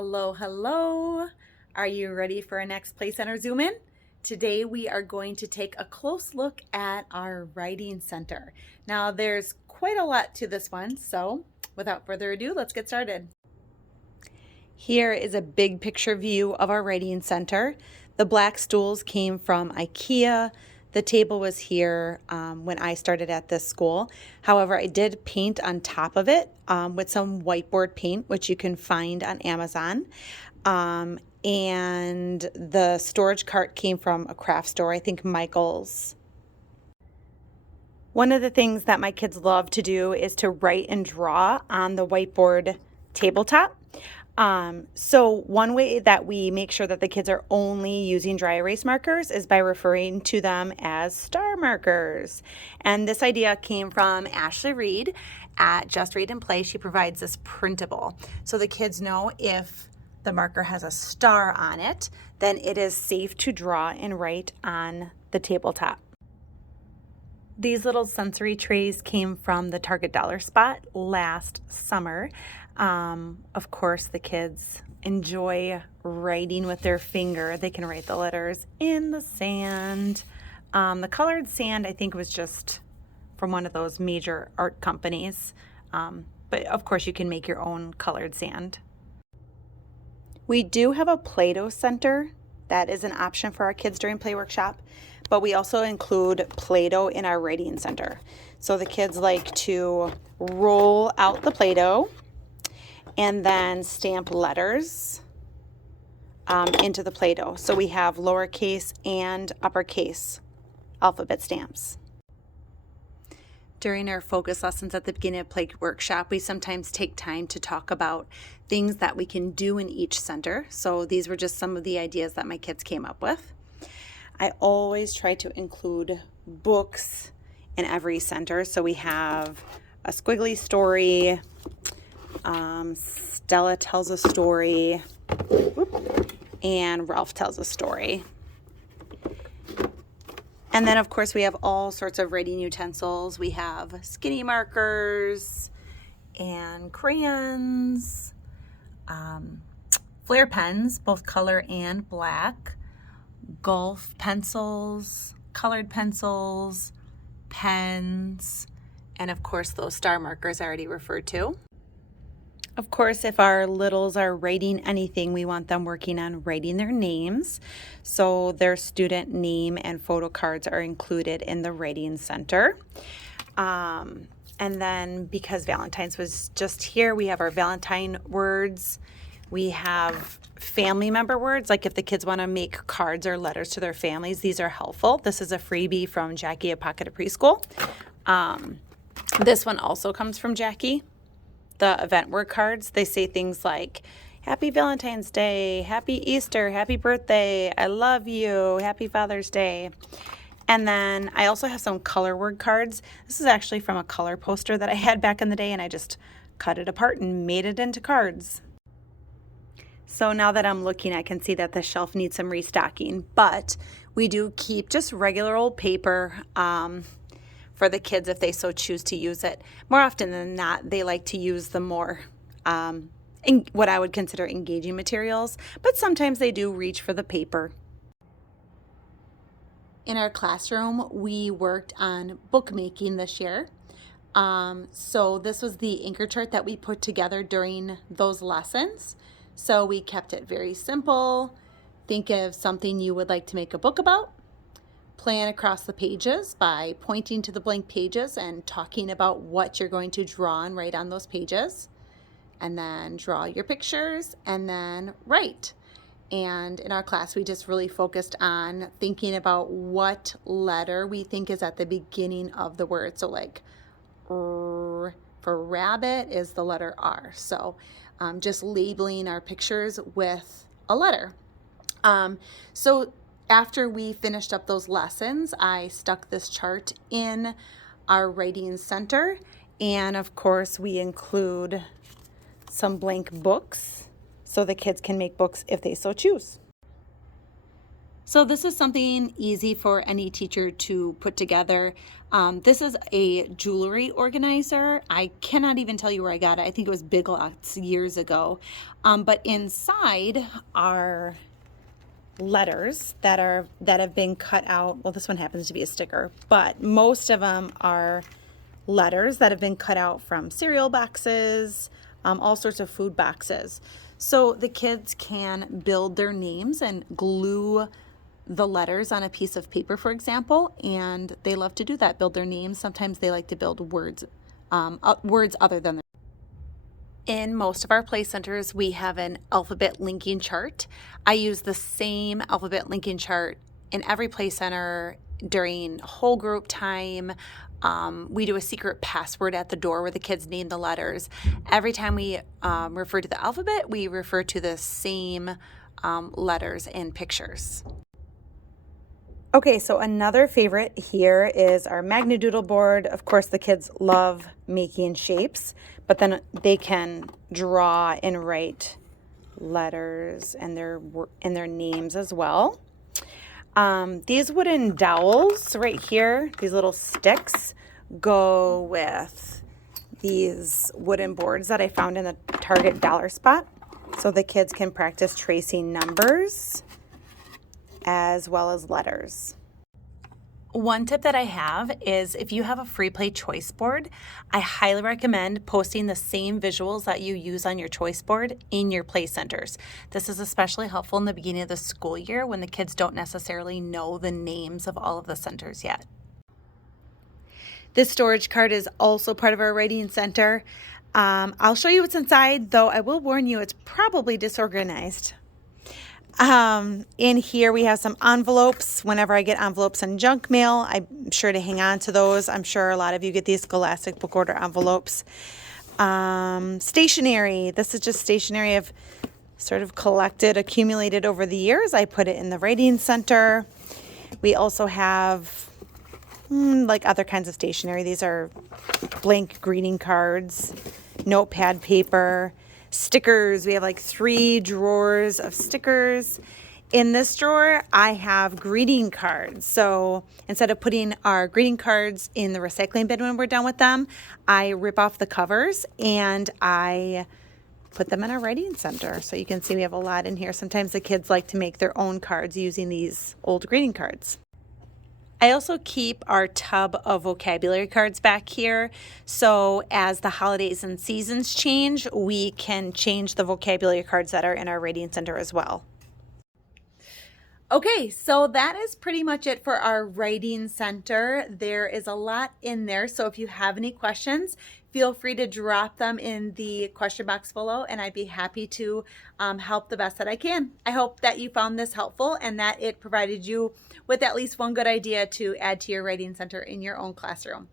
Hello, hello. Are you ready for our next Play Center Zoom In? Today we are going to take a close look at our writing center. Now there's quite a lot to this one, so without further ado, let's get started. Here is a big picture view of our writing center. The black stools came from IKEA. The table was here when I started at this school. However, I did paint on top of it with some whiteboard paint, which you can find on Amazon. And the storage cart came from a craft store, I think Michael's. One of the things that my kids love to do is to write and draw on the whiteboard tabletop. So one way that we make sure that the kids are only using dry erase markers is by referring to them as star markers. And this idea came from Ashley Reed at Just Read and Play. She provides this printable. So the kids know if the marker has a star on it, then it is safe to draw and write on the tabletop. These little sensory trays came from the Target Dollar Spot last summer. Of course, the kids enjoy writing with their finger. They can write the letters in the sand. The colored sand, I think, was just from one of those major art companies. But of course, you can make your own colored sand. We do have a Play-Doh center. That is an option for our kids during Play Workshop. But we also include Play-Doh in our writing center. So the kids like to roll out the Play-Doh and then stamp letters into the Play-Doh. So we have lowercase and uppercase alphabet stamps. During our focus lessons at the beginning of Play Workshop, we sometimes take time to talk about things that we can do in each center. So these were just some of the ideas that my kids came up with. I always try to include books in every center. So we have a squiggly story, Stella tells a story, and Ralph tells a story. And then, of course, we have all sorts of writing utensils. We have skinny markers and crayons, flare pens, both color and black, golf pencils, colored pencils, pens, and of course those star markers I already referred to. Of course, if our littles are writing anything, we want them working on writing their names. So their student name and photo cards are included in the writing center. And then because Valentine's was just here, we have our Valentine words. We have family member words, like if the kids want to make cards or letters to their families, these are helpful. This is a freebie from Jackie at Pocket of Preschool. This one also comes from Jackie. The event word cards, they say things like Happy Valentine's Day, Happy Easter, Happy Birthday, I love you, Happy Father's Day. And then I also have some color word cards. This is actually from a color poster that I had back in the day, and I just cut it apart and made it into cards. So now that I'm looking, I can see that the shelf needs some restocking, but we do keep just regular old paper for the kids if they so choose to use it. More often than not, they like to use the more what I would consider engaging materials, but sometimes they do reach for the paper. In our classroom, we worked on bookmaking this year. So this was the anchor chart that we put together during those lessons. So we kept it very simple. Think of something you would like to make a book about. Plan across the pages by pointing to the blank pages and talking about what you're going to draw and write on those pages. And then draw your pictures and then write. And in our class, we just really focused on thinking about what letter we think is at the beginning of the word. So like for rabbit is the letter R. So just labeling our pictures with a letter. So after we finished up those lessons, I stuck this chart in our writing center. And of course, we include some blank books so the kids can make books if they so choose. So this is something easy for any teacher to put together. This is a jewelry organizer. I cannot even tell you where I got it. I think it was Big Lots years ago. But inside are letters that have been cut out. Well, this one happens to be a sticker, but most of them are letters that have been cut out from cereal boxes, all sorts of food boxes. So the kids can build their names and glue the letters on a piece of paper, for example, and they love to do that, build their names. Sometimes they like to build words other than their. In most of our play centers, we have an alphabet linking chart. I use the same alphabet linking chart in every play center during whole group time. We do a secret password at the door where the kids name the letters. Every time we refer to the alphabet, we refer to the same letters and pictures. Okay, so another favorite here is our Magnadoodle board. Of course, the kids love making shapes, but then they can draw and write letters and their names as well. These wooden dowels right here, these little sticks, go with these wooden boards that I found in the Target dollar spot, so the kids can practice tracing numbers as well as letters. One tip that I have is if you have a free play choice board, I highly recommend posting the same visuals that you use on your choice board in your play centers. This is especially helpful in the beginning of the school year when the kids don't necessarily know the names of all of the centers yet. This storage cart is also part of our writing center. I'll show you what's inside, though I will warn you it's probably disorganized. In here we have some envelopes. Whenever I get envelopes and junk mail, I'm sure to hang on to those. I'm sure a lot of you get these Scholastic book order envelopes. Stationery. This is just stationery I've sort of accumulated over the years. I put it in the writing center. We also have like other kinds of stationery. These are blank greeting cards, notepad paper, stickers. We have like 3 drawers of stickers. In this drawer, I have greeting cards. So instead of putting our greeting cards in the recycling bin when we're done with them, I rip off the covers and I put them in our writing center. So you can see we have a lot in here. Sometimes the kids like to make their own cards using these old greeting cards. I also keep our tub of vocabulary cards back here, so as the holidays and seasons change, we can change the vocabulary cards that are in our writing center as well. Okay, so that is pretty much it for our writing center. There is a lot in there, so if you have any questions, feel free to drop them in the question box below, and I'd be happy to help the best that I can. I hope that you found this helpful and that it provided you with at least one good idea to add to your writing center in your own classroom.